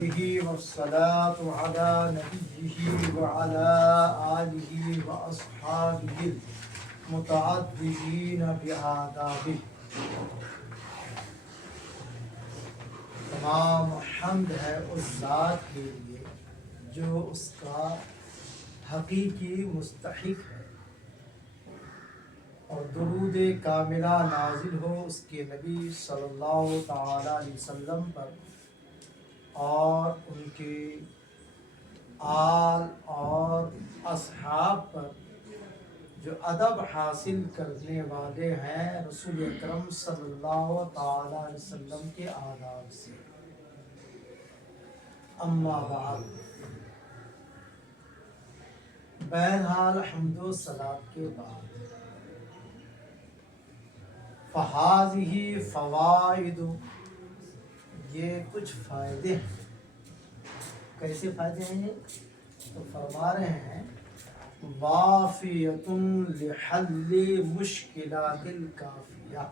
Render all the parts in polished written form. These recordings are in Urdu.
والصلاة على نبيه وعلى آله وأصحابه المتعددين بآدابه. تمام حمد ہے اس ذات کے لیے جو اس کا حقیقی مستحق ہے، اور درود کاملہ نازل ہو اس کے نبی صلی اللہ تعالی علیہ وسلم پر اور ان کے آل اور اصحاب پر جو ادب حاصل کرنے والے ہیں رسول اکرم صلی اللہ تعالی علیہ وسلم کے آداب سے۔ اما بعد، بہرحال حمد و صلاۃ کے بعد فہذہ فوائد، یہ کچھ فائدے ہیں۔ کیسے فائدے ہیں یہ؟ تو فرما رہے ہیں وافیۃ لحل مشکلات الکافیہ،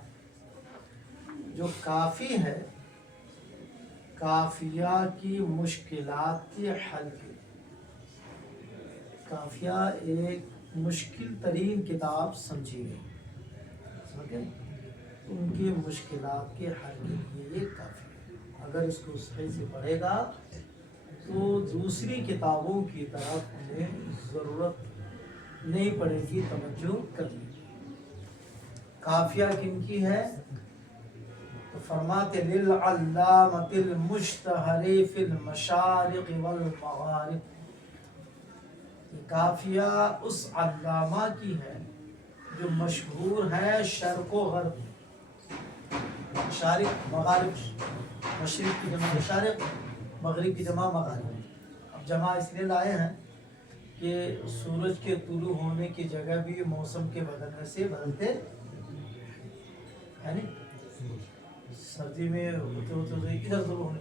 جو کافی ہے کافیہ کی مشکلات کے حل کے لیے۔ کافیہ ایک مشکل ترین کتاب سمجھی گئی، سمجھے؟ ان کی مشکلات کے حل کے لیے یہ کافی ہے۔ اگر اس کو صحیح سے پڑھے گا تو دوسری کتابوں کی طرف انہیں ضرورت نہیں پڑے گی توجہ کرنے کی۔ کافیہ کن کی ہے؟ تو فرماتے للعلامۃ المشتہر فی المشارق والمغارب، یہ کافیہ اس علامہ کی ہے جو مشہور ہے شرق و غرب، مشارق مغارب، مشرق کی جمع مشارق، مغرب کی جمع مغارب۔ اب جمع اس لیے لائے ہیں کہ سورج کے طلوع ہونے کی جگہ بھی موسم کے بدلنے سے بدلتے، یعنی سردی میں ہوتے ہوتے ادھر طلوع ہونے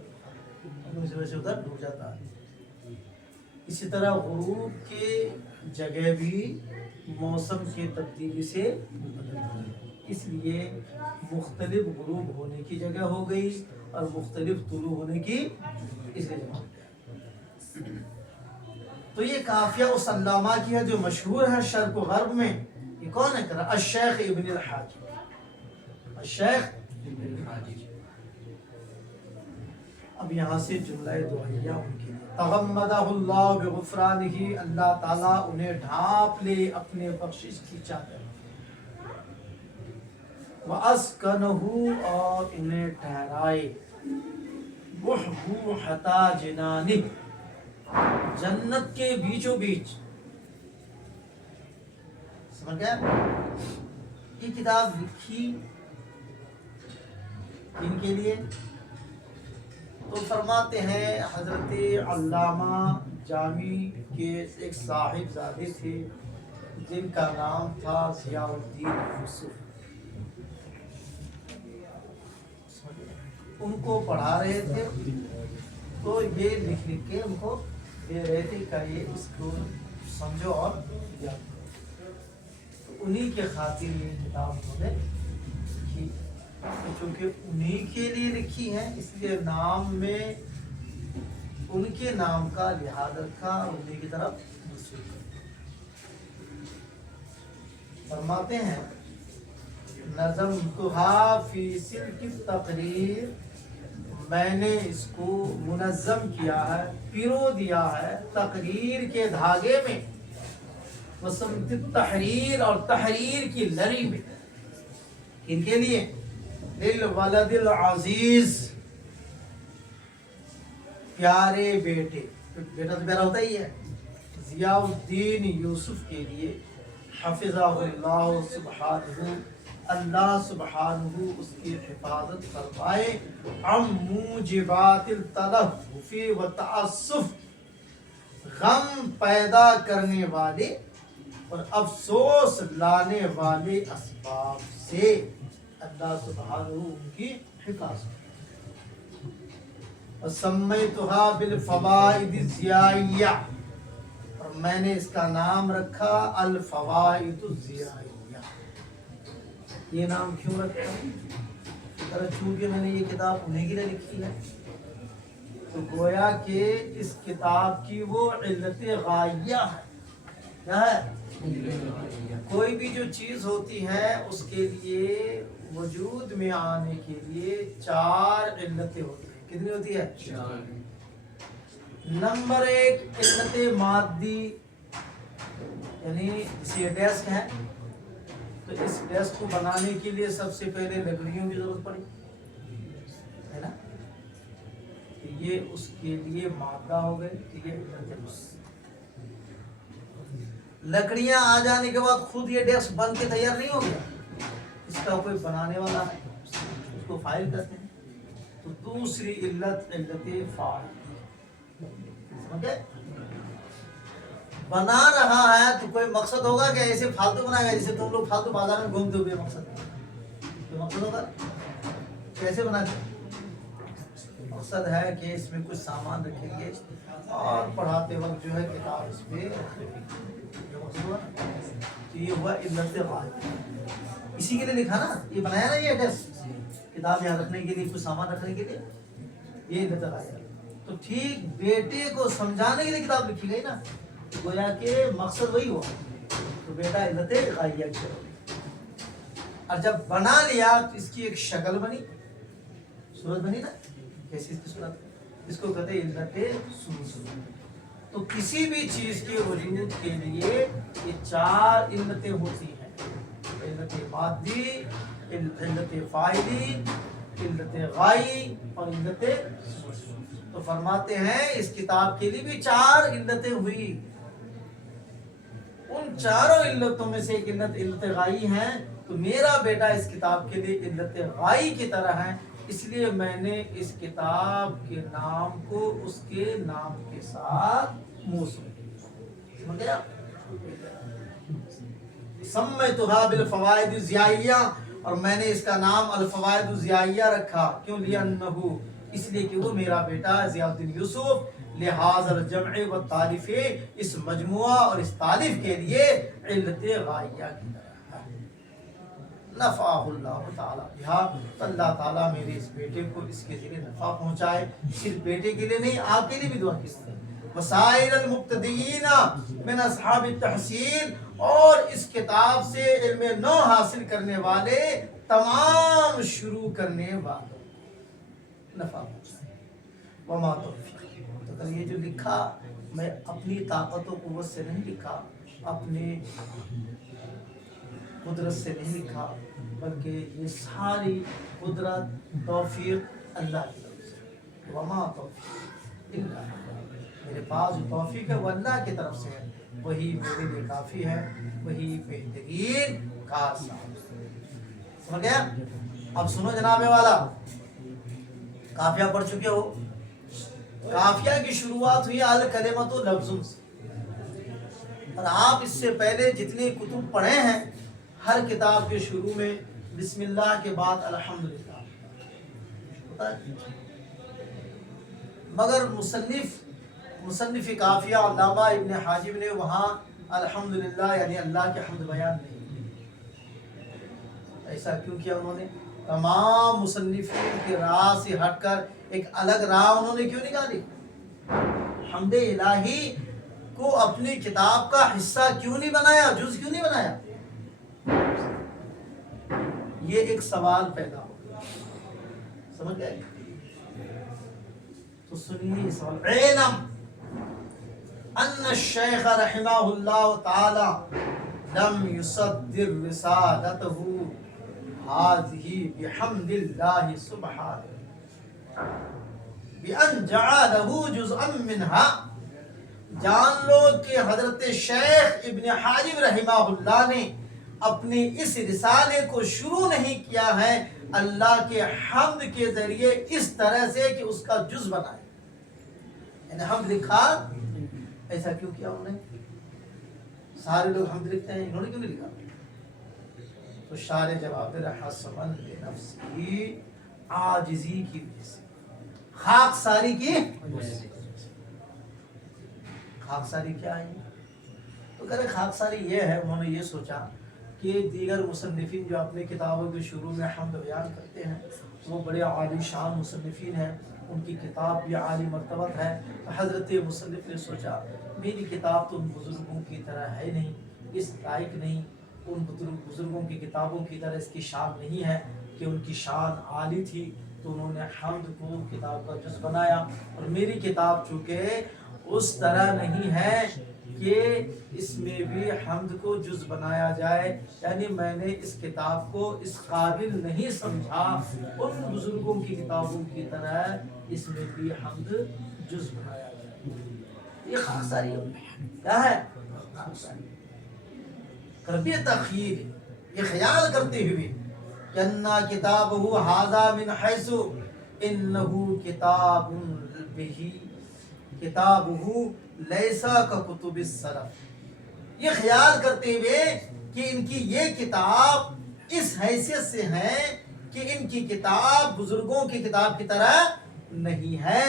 کی وجہ سے ادھر ڈوب جاتا ہے۔ اسی طرح غروب کی جگہ بھی موسم کی تبدیلی سے بدلتی ہے، اس لیے مختلف غروب ہونے کی جگہ ہو گئی اور مختلف طلوع ہونے کی اس لیے جمع ہو گیا۔ تو یہ کافیہ اس علامہ کی ہے جو مشہور ہے شرق و غرب میں۔ یہ کون ہے؟ کرا الشیخ ابن الحاجب، الشیخ ابن الحاجب۔ اب یہاں سے جملہ دعائیہ ان کے لیے، تغمدہ اللہ بغفرانہ، اللہ تعالیٰ انہیں ڈھانپ لے اپنے بخشش کی چادر، وَأَسْكَنَهُ، اور انہیں ٹھہرائے، بُحْبُوحَةَ جِنَانِهِ، جنت کے بیچوں بیچ۔ سمجھ گیا؟ یہ کتاب لکھی ان کے لیے تو فرماتے ہیں حضرت علامہ جامی کے ایک صاحب زادے تھے جن کا نام تھا ضیاء الدین یوسف، ان کو پڑھا رہے تھے تو یہ لکھ کے ان کو دے رہے تھے کہ یہ اس کو سمجھو اور یاد کرو۔ تو انہی کے خاطر یہ کتاب انہوں نے لکھی، چونکہ انہی کے لیے لکھی ہے اس لیے نام میں ان کے نام کا لحاظ رکھا، انہی کی طرف منسوب کیا۔ فرماتے ہیں نظمتها فی سلک التقریر، میں نے اس کو منظم کیا ہے، پیرو دیا ہے تقریر کے دھاگے میں، وسمت التحریر، اور تحریر کی لری میں۔ ان کے لیے للولد العزیز، پیارے بیٹے، بیٹا تو پیارا ہوتا ہی ہے، ضیاء الدین یوسف کے لیے، حفظہ اللہ سبحانہ، اللہ سبحانہ اس کی حفاظت فرمائے، عن موجبات التلف والتعصف، غم پیدا کرنے والے اور افسوس لانے والے اسباب سے، اللہ سبحانہ ان کی حفاظت۔ وسمیتها بالفوائد الضیائیہ، اور میں نے اس کا نام رکھا الفوائد الضیائیہ۔ یہ نام کیوں رکھا؟ چونکہ میں نے یہ کتاب انہیں کے لیے لکھی ہے، تو گویا کہ اس کتاب کی وہ علت غائیہ ہے. کیا ہے؟ کوئی بھی جو چیز ہوتی ہے اس کے لیے وجود میں آنے کے لیے 4 علتیں ہوتی ہیں. کتنی ہوتی ہے؟ 4. نمبر 1 علت مادی، یعنی یہ ڈیسک ہے تو اس ڈیسک کو بنانے کے لیے سب سے پہلے لکڑیوں کی ضرورت پڑی ہے نا، یہ اس کے لیے مادہ ہو گئے. ٹھیک ہے، لکڑیاں آ جانے کے بعد خود یہ ڈیسک بن کے تیار نہیں ہو گیا، اس کا کوئی بنانے والا ہے، اس کو فائل کہتے ہیں. تو دوسری علت فاعل. سمجھے؟ بنا رہا ہے تو کوئی مقصد ہوگا کہ ایسے فالتو بنائے گا جیسے تم لوگ فالتو بازار میں گھومتے ہوئے مقصد تو مقصد ہوگا کیسے بناتے؟ مقصد ہے کہ اس میں کچھ سامان رکھیں گے اور پڑھاتے وقت جو ہے کتاب اس پہ تو یہ ہوا علت غائب. اسی کے لیے لکھا نا، یہ بنایا نا یہ ایڈریس کتاب یہاں رکھنے کے لیے، کچھ سامان رکھنے کے لیے، یہ علت غائب. تو ٹھیک بیٹے کو سمجھانے کے لیے کتاب لکھی گئی نا، گویا کہ مقصد وہی ہوا تو بیٹا علت غائیہ کی. اور جب بنا لیا تو اس کی ایک شکل بنی، صورت بنی نا. کیسی اس کی صورت؟ اس کو کہتے ہیں علت صورت. تو کسی بھی چیز کے وجود کے لیے یہ 4 علتیں ہوتی ہیں: علت مادی، علت فاعلی، علت غائی اور علت صورت. تو فرماتے ہیں اس کتاب کے لیے بھی 4 علتیں ہوئی. ان 4 علتوں میں سے ایک علت غائی ہے. تو میرا بیٹا اس کتاب کے لیے علت غائی کی طرح ہے، اس لیے میں نے اس کتاب کے نام کو اس کے نام کے ساتھ موصول کیا. سمجھ گیا؟ سمیتھا بالفوائد الضیائیہ، اور میں نے اس کا نام الفوائد الضیائیہ رکھا. کیوں؟ لأنہ، اس لیے کہ وہ میرا بیٹا ضیاء الدین یوسف لہذا الجمع والتالیف، اس مجموعہ اور اس تالیف کے لیے علت غائیہ کی طرح ہے. نفعہ اللہ تعالیٰ بہا، اللہ تعالیٰ میرے اس بیٹے کو اس کے ذریعے نفع پہنچائے. صرف بیٹے کے لیے نہیں، آپ کے لیے بھی دعا کیجیے. وسائر المبتدئین من اصحاب التحصیل، اور اس کتاب سے علم نو حاصل کرنے والے تمام شروع کرنے والوں نفع پہنچائے. وما توفیق، تو یہ جو لکھا میں اپنی طاقت و قوت سے نہیں لکھا، اپنی قدرت سے نہیں لکھا، بلکہ یہ ساری قدرت توفیق اللہ کی طرف سے. وما توفیق الا باللہ، میرے پاس جو توفیق ہے وہ اللہ کی طرف سے ہے، وہی میرے لیے کافی ہے، وہی بہترین کارساز. سمجھ گیا؟ اب سنو جناب والا، قافیہ پڑھ چکے ہو. قافیہ کی شروعات ہوئی الکلمۃ لفظ سے، اور آپ اس سے پہلے جتنے کتب پڑھے ہیں ہر کتاب کے شروع میں بسم اللہ کے بعد الحمدللہ. مگر مصنف قافیہ علامہ ابن حاجب نے وہاں الحمدللہ یعنی اللہ کے حمد بیان نہیں. ایسا کیوں کیا انہوں نے؟ تمام مصنفین کی راہ سے ہٹ کر ایک الگ راہ انہوں نے کیوں نکالی؟ حمد الہی کو اپنی کتاب کا حصہ کیوں نہیں بنایا، جز کیوں نہیں بنایا؟ یہ ایک سوال پیدا ہو. سمجھ گئے؟ تو سنیے سوال. علم ان الشیخ رحمہ اللہ تعالی لم يصدر رسالته هذه بحمد الله سبحانه بأن جعله جزءا منها. جان لو کہ حضرت شیخ ابن حاجب رحمہ اللہ نے اپنے اس رسالے کو شروع نہیں کیا ہے اللہ کے حمد کے ذریعے اس طرح سے کہ اس کا جز بنائے. یعنی حمد لکھا، ایسا کیوں کیا انہوں نے؟ سارے لوگ حمد لکھتے ہیں، انہوں نے کیوں نہیں لکھا؟ تو شارع جواب دے رہا حسمن لنفسی، عاجزی کی وجہ سے، خاک ساری کی وجہ سے. خاک ساری کیا ہے؟ تو کہہ رہے خاک ساری یہ ہے، انہوں نے یہ سوچا کہ دیگر مصنفین جو اپنے کتابوں کے شروع میں حمد بیان کرتے ہیں وہ بڑے عالی شان مصنفین ہیں، ان کی کتاب بھی عالی مرتبت ہے. حضرت مصنف نے سوچا میری کتاب تو ان بزرگوں کی طرح ہے نہیں، اس لائق نہیں، ان بزرگوں کی کتابوں کی طرح اس کی شان نہیں ہے کہ ان کی شان عالی تھی. تو انہوں نے حمد کو کتاب کا جز بنایا. اور میری کتاب چونکہ اس طرح نہیں ہے کہ اس میں بھی حمد کو جز بنایا جائے، یعنی میں نے اس کتاب کو اس قابل نہیں سمجھا ان بزرگوں کی کتابوں کی طرح اس میں بھی حمد جز بنایا جائے. یہ خاکساری کیا ہے؟ کربی تخیر، یہ خیال کرتے ہوئے کہ انا کتابہ ھذا من حیث انہ کتاب بہ کتابہ لیسا ککتب السلف. یہ خیال کرتے ہوئے کہ ان کی یہ کتاب اس حیثیت سے ہے کہ ان کی کتاب بزرگوں کی کتاب کی طرح نہیں ہے،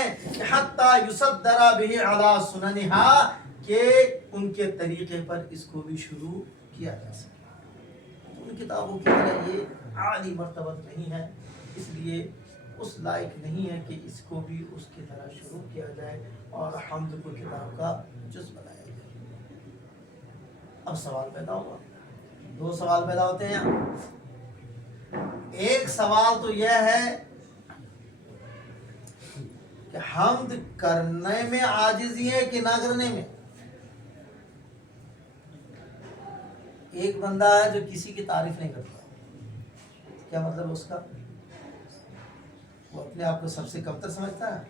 حتی یصدر بہ علی سننھا، کہ ان کے طریقے پر اس کو بھی شروع کیا جا سکے. ان کتابوں کی طرح یہ عالی مرتبت نہیں ہے، اس لیے اس لائق نہیں ہے کہ اس کو بھی اس کی طرح شروع کیا جائے اور حمد کو کتاب کا جز بنایا جائے. اب سوال پیدا ہوا، دو سوال پیدا ہوتے ہیں یہاں. ایک سوال تو یہ ہے کہ حمد کرنے میں عاجزی ہے کہ نہ کرنے میں. ایک بندہ ہے جو کسی کی تعریف نہیں کرتا، کیا مطلب اس کا؟ وہ اپنے آپ کو سب سے کمتر سمجھتا ہے.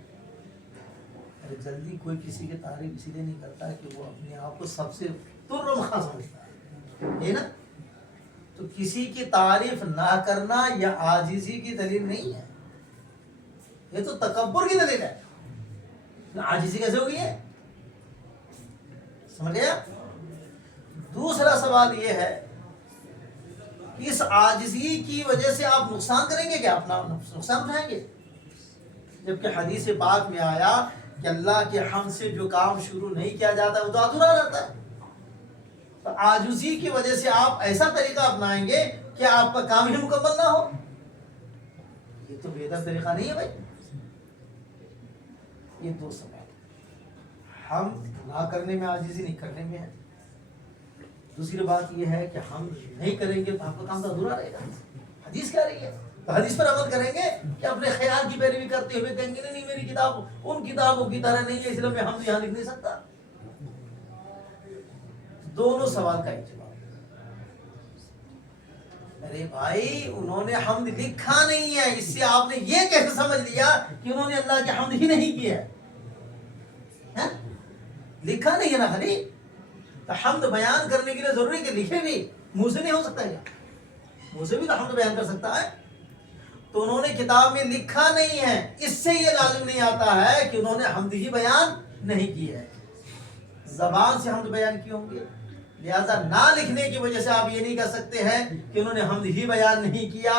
ارے جلدی کوئی کسی کی تعریف اسی لیے نہیں کرتا کہ وہ اپنے آپ کو سب سے ترمخواں سمجھتا ہے، یہ نا. تو کسی کی تعریف نہ کرنا یہ عاجزی کی دلیل نہیں ہے، یہ تو تکبر کی دلیل ہے. عاجزی کیسے ہوگی ہے؟ سمجھ گیا؟ دوسرا سوال یہ ہے کہ اس عاجزی کی وجہ سے آپ نقصان کریں گے کیا؟ اپنا نقصان اٹھائیں گے؟ جبکہ حدیث پاک میں آیا کہ اللہ کے حمد سے جو کام شروع نہیں کیا جاتا وہ تو ادھورا رہتا ہے. تو عاجزی کی وجہ سے آپ ایسا طریقہ اپنائیں گے کہ آپ کا کام ہی مکمل نہ ہو، یہ تو بہتر طریقہ نہیں ہے بھائی. یہ دو سوال، ہم نہ کرنے میں عاجزی نہیں کرنے میں ہے. دوسری بات یہ ہے کہ ہم نہیں کریں گے تو آپ کا کام تو ادھورا رہے گا. حدیث کہہ رہی ہے تو حدیث پر عمل کریں گے کہ اپنے خیال کی پیروی کرتے ہوئے کہیں گے نہیں میری کتاب ان کتابوں کی طرح نہیں ہے اس لیے میں ہم یہاں لکھ نہیں سکتا. دونوں سوال کا ایک جواب. ارے بھائی انہوں نے حمد لکھا نہیں ہے، اس سے آپ نے یہ کیسے سمجھ لیا کہ انہوں نے اللہ کی حمد ہی نہیں کی ہے؟ لکھا نہیں ہے نا خالی. تو حمد بیان کرنے کے لیے ضروری کہ لکھے بھی، منہ سے نہیں ہو سکتا ہے کیا؟ منہ سے بھی تو حمد بیان کر سکتا ہے. تو انہوں نے کتاب میں لکھا نہیں ہے، اس سے یہ لازم نہیں آتا ہے کہ انہوں نے حمد ہی بیان نہیں کی ہے. زبان سے حمد بیان کی ہوں گے، لہذا نہ لکھنے کی وجہ سے آپ یہ نہیں کہہ سکتے ہیں کہ انہوں نے حمد ہی بیان نہیں کیا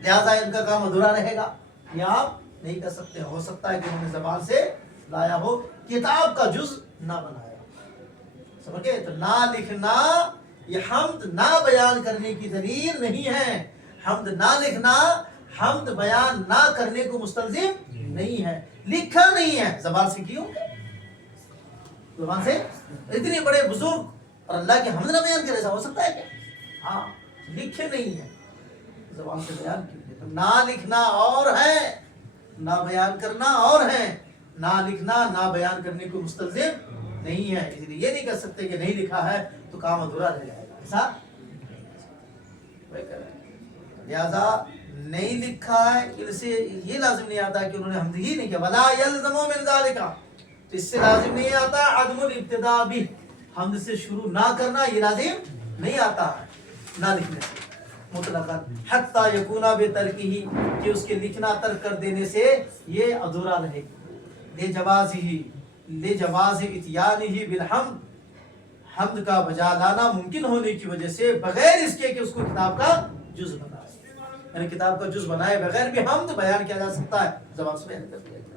لہذا ان کا کام ادھورا رہے گا. یہ آپ نہیں کہہ سکتے. ہو سکتا ہے کہ انہوں نے زبان سے لایا ہو، کتاب کا جز نہ بنایا. سمجھ گئے؟ تو نہ لکھنا یہ حمد نہ بیان کرنے کی دلیل نہیں ہے. حمد نہ لکھنا حمد بیان نہ کرنے کو مستلزم نہیں ہے. لکھا نہیں ہے، زبان سے کیوں؟ زبان سے اتنے بڑے بزرگ اور اللہ کے حمد نہ بیان کرے، ایسا ہو سکتا ہے کیا؟ ہاں، لکھے نہیں ہیں، زبان سے بیان کیوں؟ تو نہ لکھنا اور ہے، نہ بیان کرنا اور ہے. نہ لکھنا نہ بیان کرنے کو مستلزم نہیں ہے، اس لیے یہ نہیں کہہ سکتے کہ نہیں لکھا ہے تو کام ادھورا رہ جائے گا. ایسا لہذا نہیں لکھا ہے اس سے یہ لازم نہیں آتا کہ انہوں نے حمد ہی نہیں کیا. ولا یلزم من ذلک، تو اس سے لازم نہیں آتا عدم الابتداء بھی، حمد سے شروع نہ کرنا یہ لازم نہیں آتا ہے نہ لکھنے سے مطلقاً. حتی یکونا بترکہ، کہ اس کے لکھنا ترک کر دینے سے یہ ادھورا رہے گا. لجواز اتیانہ بالحمد، حمد کا بجا لانا ممکن ہونے کی وجہ سے بغیر اس کے کہ اس کو کتاب کا جز بنائے، یعنی کتاب کا جز بنائے بغیر بھی حمد بیان کیا جا سکتا ہے، زبان سے بیان کر دیا جائے.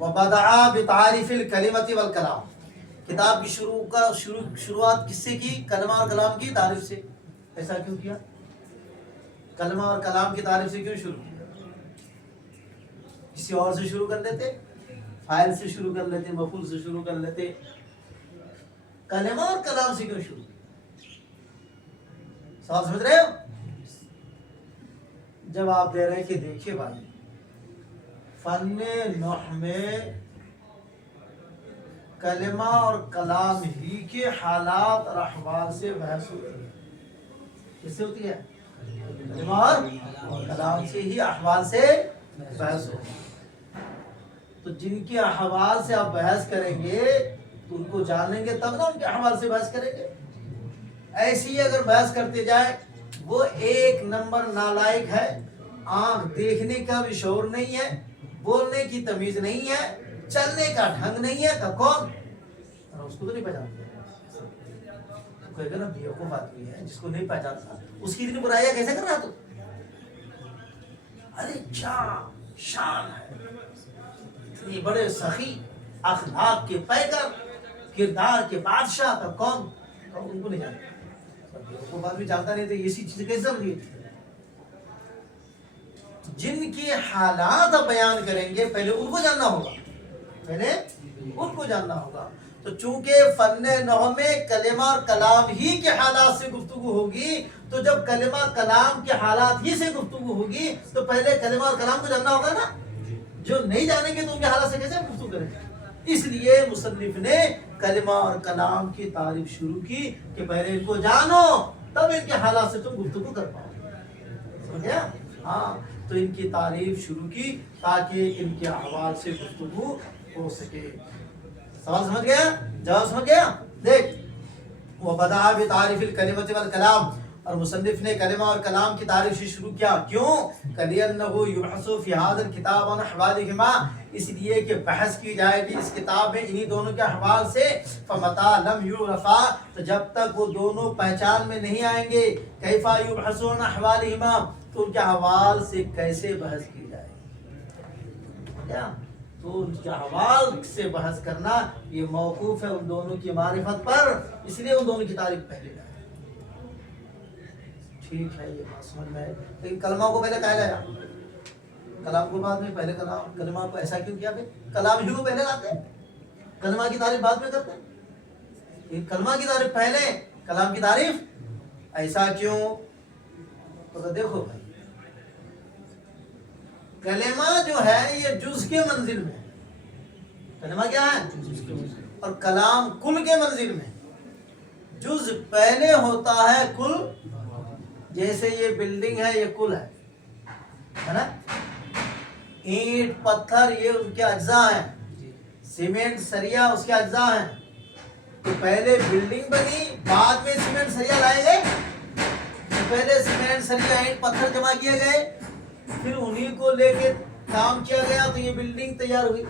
وبدأ بتعریف الکلمۃ والکلام، کتاب کی شروعات کس سے کی؟ کلمہ اور کلام کی تعریف سے. ایسا کیوں کیا؟ کلمہ اور کلام کی تعریف سے کیوں شروع کیا؟ کسی اور سے شروع کر لیتے، فاعل سے شروع کر لیتے، مفعول سے شروع کر لیتے، کلمہ اور کلام سے کیوں شروع؟ سوال سمجھ رہے ہو؟ جب آپ دے رہے ہیں کہ دیکھیے بھائی فن نحو میں کلمہ اور کلام ہی کے حالات اور احوال سے بحث ہوتی ہے. کس سے ہوتی ہے؟ کلمہ اور کلام سے ہی احوال سے بحث ہوتی ہے. تو جن کے احوال سے آپ بحث کریں گے تو ان کو جانیں گے تب نا ان کے احوال سے بحث کریں گے. ایسی ہی اگر بحث کرتے جائے وہ ایک نمبر نالائق ہے، آنکھ دیکھنے کا بھی شعور نہیں ہے، بولنے کی تمیز نہیں ہے، چلنے کا ڈھنگ نہیں ہے، تو کون؟ اس کو تو نہیں پہچانتا. کہے گا نا بیوقوف آدمی ہے جس کو نہیں پہچانتا، اس کی اتنی برائیاں کیسے کر رہا تو؟ ارے کیا شان ہے، اتنی بڑے سخی، اخلاق کے پیکر، کردار کے بادشاہ، تو کون؟ ان کو نہیں جانتا. بیوقوف آدمی جانتا نہیں تو اسی چیز کیسے سمجھیے؟ جن کی حالات بیان کریں گے پہلے ان کو جاننا ہوگا، پہلے ان کو جاننا ہوگا. تو چونکہ فن نحو میں کلمہ اور کلام ہی کے حالات سے گفتگو ہوگی، تو جب کلمہ کلام کے حالات ہی سے گفتگو ہوگی تو پہلے کلمہ اور کلام کو جاننا ہوگا نا. جو نہیں جانیں گے تو ان کے حالات سے کیسے گفتگو کریں گے؟ اس لیے مصنف نے کلمہ اور کلام کی تعریف شروع کی کہ پہلے ان کو جانو تب ان کے حالات سے تم گفتگو کر پاؤ. سمجھ گیا؟ ہاں، تو ان کی تعریف شروع کی تاکہ ان کے احوال سے گفتگو ہو سکے. سوال سمجھ گیا؟ جواب سمجھ گیا؟ دیکھ، وہ بدا بتعریف الکلمۃ والکلام، اور مصنف نے کلمہ اور کلام کی تعریف سے شروع کیا. کیوں؟ کَلِأَنَّهُ يُبْحَثُ فِي هَذَا الْكِتَابِ عَنْ أَحْوَالِهِمَا، اس لیے کہ بحث کی جائے گی اس کتاب میں انہی دونوں کے احوال سے. فَمَتَى لَمْ يُعْرَفَا، تو جب تک وہ دونوں پہچان میں نہیں آئیں گے. كَيْفَ يُبْحَثُ عَنْ أَحْوَالِهِمَا، تو ان کے احوال سے کیسے بحث کی جائے گی؟ کیا؟ تو ان کے احوال سے بحث کرنا یہ موقوف ہے ان دونوں کی معرفت پر، اس لیے ان دونوں کی تعریف پہلے جائے. ٹھیک ہے، یہ بات سمجھ میں ہے. لیکن کلمہ کو پہلے کہا گیا، کلام کو بعد میں، پہلے کلام. کلمہ کو ایسا کیوں کیا؟ کلام ہی کو پہلے لاتے ہیں، کلمہ کی تعریف بعد میں کرتے ہیں. کلمہ کی تعریف پہلے، کلام کی تعریف ایسا کیوں؟ تو دیکھو بھائی، کلمہ جو ہے یہ جز کے منزل میں، کلمہ کیا ہے؟ اور کلام کل کے منزل میں. جز پہلے ہوتا ہے کل، جیسے یہ بلڈنگ ہے یہ کل ہے نا. اینٹ پتھر یہ اس کے اجزاء ہیں، سیمنٹ سریا اس کے اجزاء ہیں. تو پہلے بلڈنگ بنی، بعد میں سیمنٹ سریا لائے گئے. پہلے سیمنٹ سریا اینٹ پتھر جمع کیے گئے، پھر انہی کو لے کے کام کیا گیا تو یہ بلڈنگ تیار ہوئی.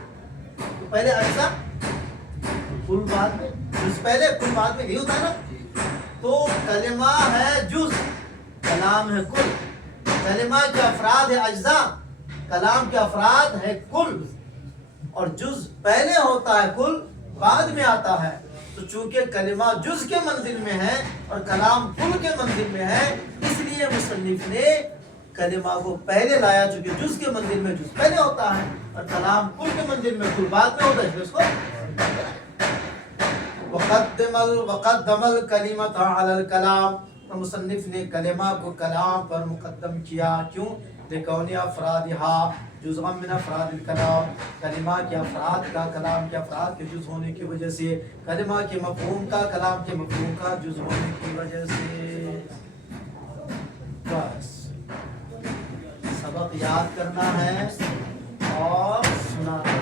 تو پہلے اجزاء، کل بعد میں، جز پہلے کل بعد میں، یہی ہوتا ہے نا. تو کلمہ ہے جز، کلام ہے کل. کلمہ کے افراد ہے اجزاء، کلام کے افراد ہے کل. اور جز پہلے ہوتا ہے کل بعد میں آتا ہے. تو چونکہ کلمہ جز کے منزل میں ہے اور کلام کل کے منزل میں ہے، اس لیے مصنف نے کلمہ کو پہلے لایا. چونکہ جز کے منزل میں جز پہلے ہوتا ہے اور کلام کل کے منزل میں کل بعد میں ہوتا ہے، اس کو وقدم الکلمۃ علی الکلام، تو مصنف نے کلمہ کو کلام پر مقدم کیا. کیوں؟ لکون افرادھا جزءا من افراد الکلام، کلمہ کے افراد کا کلام کے افراد کے جز ہونے کی وجہ سے، کلمہ کے مفہوم کا کلام کے مفہوم کا جز ہونے کی وجہ سے. بس سبق یاد کرنا ہے اور سنانا